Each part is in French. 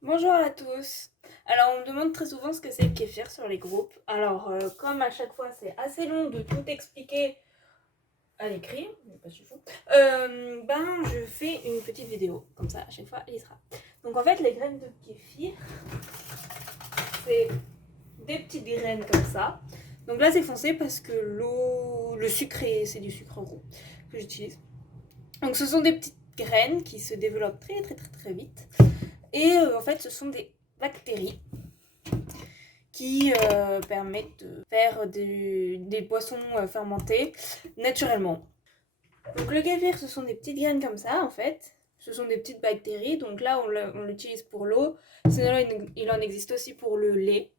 Bonjour à tous. Alors, on me demande très souvent ce que c'est le kéfir sur les groupes. Alors, comme à chaque fois, c'est assez long de tout expliquer à l'écrit, mais pas du tout, je fais une petite vidéo. Comme ça, à chaque fois, il sera. Donc, en fait, les graines de kéfir, c'est des petites graines comme ça. Donc là, c'est foncé parce que le sucre, c'est du sucre roux que j'utilise. Donc, ce sont des petites graines qui se développent très, très, très, très vite. Et en fait, ce sont des bactéries qui permettent de faire des boissons fermentées naturellement. Donc le kéfir, ce sont des petites graines comme ça en fait. Ce sont des petites bactéries, donc là on l'utilise pour l'eau. Sinon il en existe aussi pour le lait.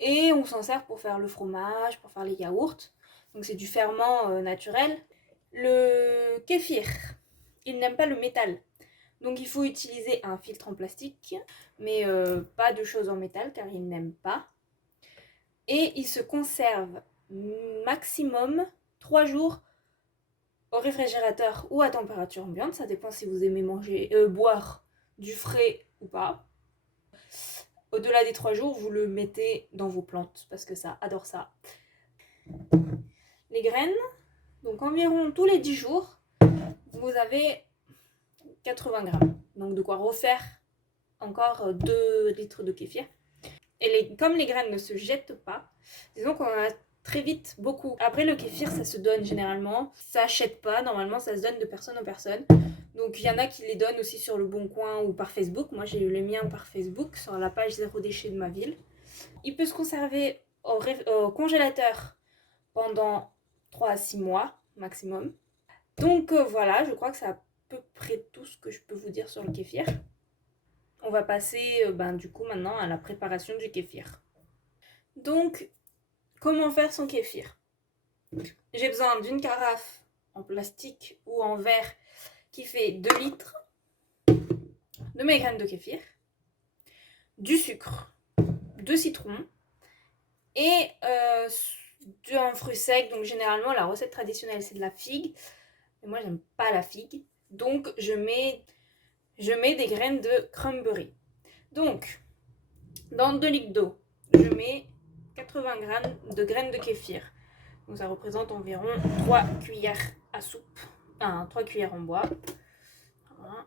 Et on s'en sert pour faire le fromage, pour faire les yaourts. Donc c'est du ferment naturel. Le kéfir, il n'aime pas le métal. Donc il faut utiliser un filtre en plastique, mais pas de choses en métal car il n'aime pas. Et il se conserve maximum 3 jours au réfrigérateur ou à température ambiante. Ça dépend si vous aimez boire du frais ou pas. Au-delà des 3 jours, vous le mettez dans vos plantes parce que ça adore ça. Les graines, donc environ tous les 10 jours, vous avez 80 grammes. Donc de quoi refaire encore 2 litres de kéfir. Et comme les graines ne se jettent pas, disons qu'on en a très vite beaucoup. Après, le kéfir, ça se donne généralement. Ça achète pas, normalement, ça se donne de personne en personne. Donc, il y en a qui les donnent aussi sur le Bon Coin ou par Facebook. Moi, j'ai eu le mien par Facebook, sur la page Zéro Déchet de ma ville. Il peut se conserver au congélateur pendant 3 à 6 mois maximum. Donc, voilà, je crois que c'est à peu près tout ce que je peux vous dire sur le kéfir. On va passer du coup maintenant à la préparation du kéfir. Donc, comment faire son kéfir? J'ai besoin d'une carafe en plastique ou en verre qui fait 2 litres, de mes graines de kéfir, du sucre, 2 citrons et un fruit sec. Donc généralement la recette traditionnelle c'est de la figue. Mais moi j'aime pas la figue. Donc je mets des graines de cranberry. Donc dans 2 litres d'eau, je mets 80 grammes de graines de kéfir. Donc ça représente environ 3 cuillères à soupe, 3 cuillères en bois. Voilà.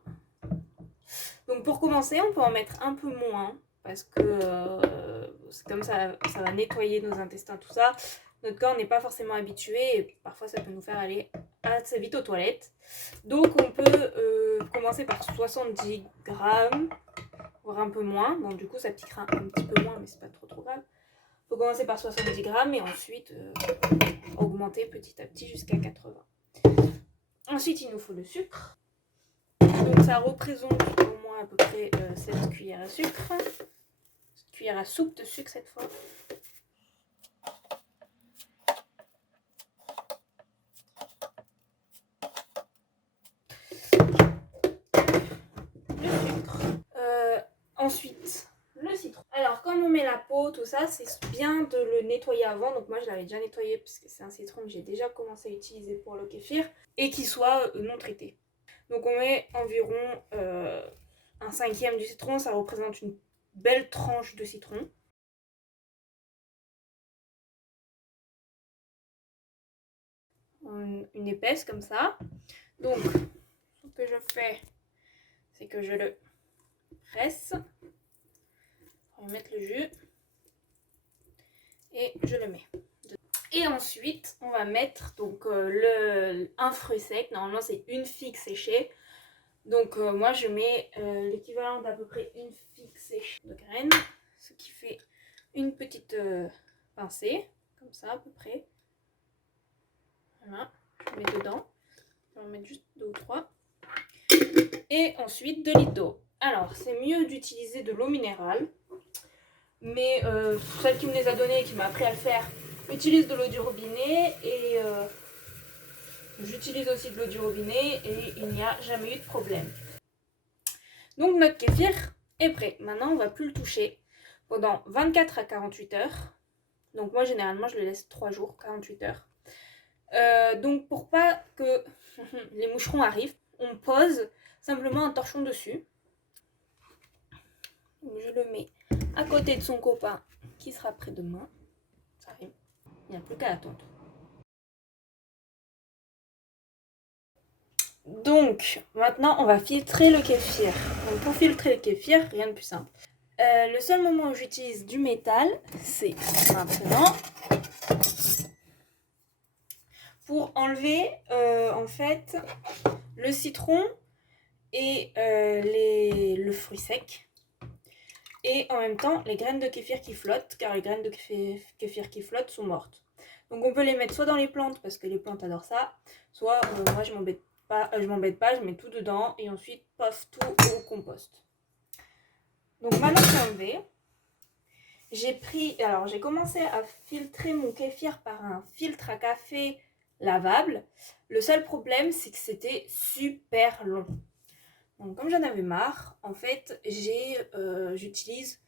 Donc pour commencer, on peut en mettre un peu moins parce que c'est comme ça, ça va nettoyer nos intestins, tout ça. Notre corps n'est pas forcément habitué et parfois ça peut nous faire aller assez vite aux toilettes. Donc on peut commencer par 70 grammes, voire un peu moins. Bon, du coup ça piquera un petit peu moins, mais c'est pas trop grave. Il faut commencer par 70 grammes et ensuite augmenter petit à petit jusqu'à 80. Ensuite, il nous faut le sucre. Donc ça représente au moins à peu près 7 cuillères à sucre. 7 cuillères à soupe de sucre cette fois. Le sucre. Ensuite, le citron. Alors, comme on met la peau, tout ça, c'est bien de le nettoyer avant. Donc moi, je l'avais déjà nettoyé parce que c'est un citron que j'ai déjà commencé à utiliser pour le kéfir. Et qui soit non traité. Donc on met environ un cinquième du citron. Ça représente une belle tranche de citron. Une épaisse comme ça. Donc, ce que je fais, c'est que je le presse. On va mettre le jus. Et je le mets. Et ensuite, on va mettre donc un fruit sec. Normalement, c'est une figue séchée. Donc, moi, je mets l'équivalent d'à peu près une figue séchée de graines. Ce qui fait une petite pincée. Comme ça, à peu près. Voilà. Je mets dedans. Je vais en mettre juste 2 ou 3. Et ensuite, 2 litres d'eau. Alors, c'est mieux d'utiliser de l'eau minérale. Mais celle qui me les a données et qui m'a appris à le faire utilise de l'eau du robinet. Et j'utilise aussi de l'eau du robinet. Et il n'y a jamais eu de problème. Donc, notre kéfir est prêt. Maintenant, on ne va plus le toucher pendant 24 à 48 heures. Donc, moi, généralement, je le laisse 3 jours, 48 heures. Donc, pour pas que les moucherons arrivent, on pose simplement un torchon dessus. le mets à côté de son copain qui sera prêt demain. Ça arrive. Il n'y a plus qu'à attendre. Donc, maintenant, on va filtrer le kéfir. Donc, pour filtrer le kéfir, rien de plus simple. Le seul moment où j'utilise du métal, c'est maintenant. Pour enlever, en fait, le citron et le fruit sec. Et en même temps, les graines de kéfir qui flottent, car les graines de kéfir qui flottent sont mortes. Donc on peut les mettre soit dans les plantes, parce que les plantes adorent ça, soit moi je m'embête pas, je mets tout dedans et ensuite, pof, tout au compost. Donc maintenant que c'est enlevé, j'ai commencé à filtrer mon kéfir par un filtre à café lavable. Le seul problème, c'est que c'était super long. Donc comme j'en avais marre, en fait, j'utilise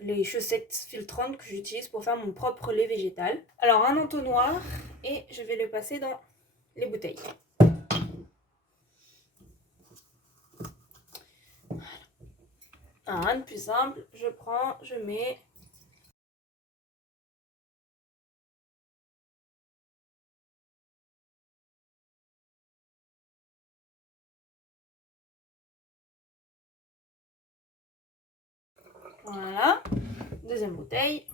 les chaussettes filtrantes que j'utilise pour faire mon propre lait végétal. Alors un entonnoir et je vais le passer dans les bouteilles. Rien de plus simple, je prends, je mets. Voilà, deuxième bouteille.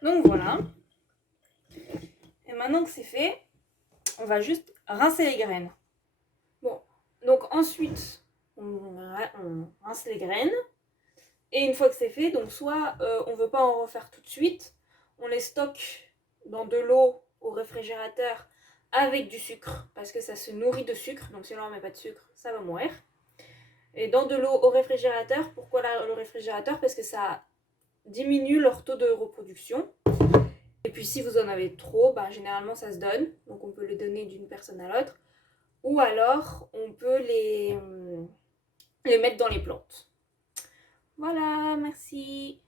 Donc voilà. Et maintenant que c'est fait, on va juste rincer les graines. Bon, donc ensuite, on rince les graines. Et une fois que c'est fait, donc soit on ne veut pas en refaire tout de suite, on les stocke dans de l'eau au réfrigérateur avec du sucre, parce que ça se nourrit de sucre, donc si on ne met pas de sucre, ça va mourir. Et dans de l'eau au réfrigérateur, pourquoi le réfrigérateur? Parce que ça diminue leur taux de reproduction. Et puis si vous en avez trop, généralement ça se donne, donc on peut les donner d'une personne à l'autre. Ou alors on peut les mettre dans les plantes. Voilà, merci.